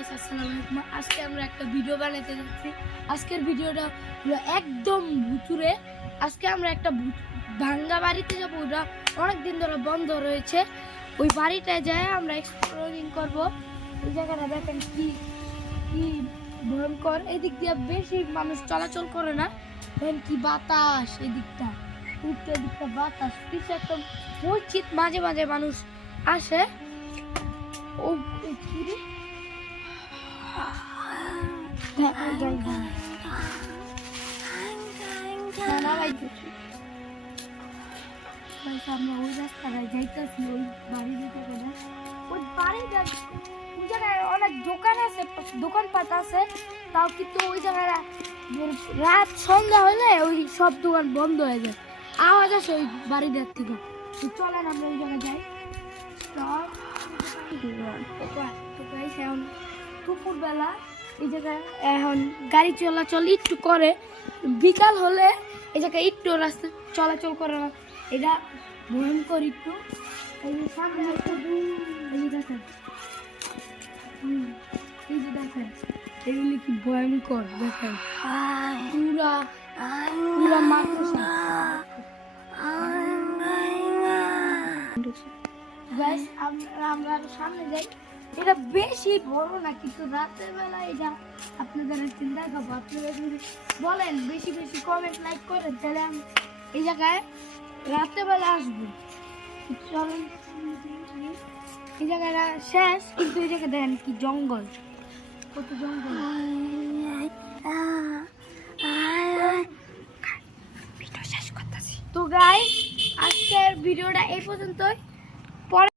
Guys আসসালামু আলাইকুম। আজকে আমরা একটা ভিডিও বানাতে যাচ্ছি। আজকের ভিডিওটা হলো একদম ভুতুরে। আজকে আমরা একটা ভাঙ্গা বাড়িতে যাবো, ওটা অনেকদিন ধরে বন্ধ রয়েছে। ওই বাড়িটায় যায় আমরা এক্সপ্লোরিং করব। এই জায়গাটা দেখেন কি কি ভয়ঙ্কর। এদিক দিয়ে বেশি মানুষ চলাচল করে না। দেখেন কি বাতাস, এদিকটা এদিকটা বাতাস, পিছনে একটা মসজিদ, মাঝে মাঝে মানুষ আসে। ও কি রে? আমরা ওই রাস্তাটায় যাইতেছি, ওই বাড়ি দিতে গেলে ওই বাড়িটা ওই জায়গায় অনেক দোকান আছে, দোকানপাট আছে, তাও কিন্তু ওই জায়গায় রাত সন্ধ্যা হলে ওই সব দোকান বন্ধ হয়ে যায়, আওয়াজ আসে ওই বাড়িটার থেকে। চলেন আমরা ওই জায়গায় যাই। এখন দুপুর বেলা এই জায়গায় এখন গাড়ি চলাচল একটু করে, বিকাল হলে এই জায়গায় একটু রাস্তা চলাচল করে না। এটা ভয়ঙ্কর একটু। এই যে সামনে এই যে দেখেন, এই যে দেখেন এগুলি কি ভয়ঙ্কর। দেখেন পুরা পুরা মাকড়সা। আমরা সামনে যাই। এটা বেশি বড় না, কিন্তু রাতের বেলা এটা আপনাদের চিন্তা দেখাবো। আপনারা যদি বলেন বেশি বেশি কমেন্ট লাইক করেন, তাহলে আমি এই জায়গায় রাতের বেলা আসবো। চলেন, এই জায়গাটা শেষ, কিন্তু এই জায়গায় দেখেন কি জঙ্গল, কত জঙ্গল। তো গাইস, আজকের ভিডিওটা এই পর্যন্তই।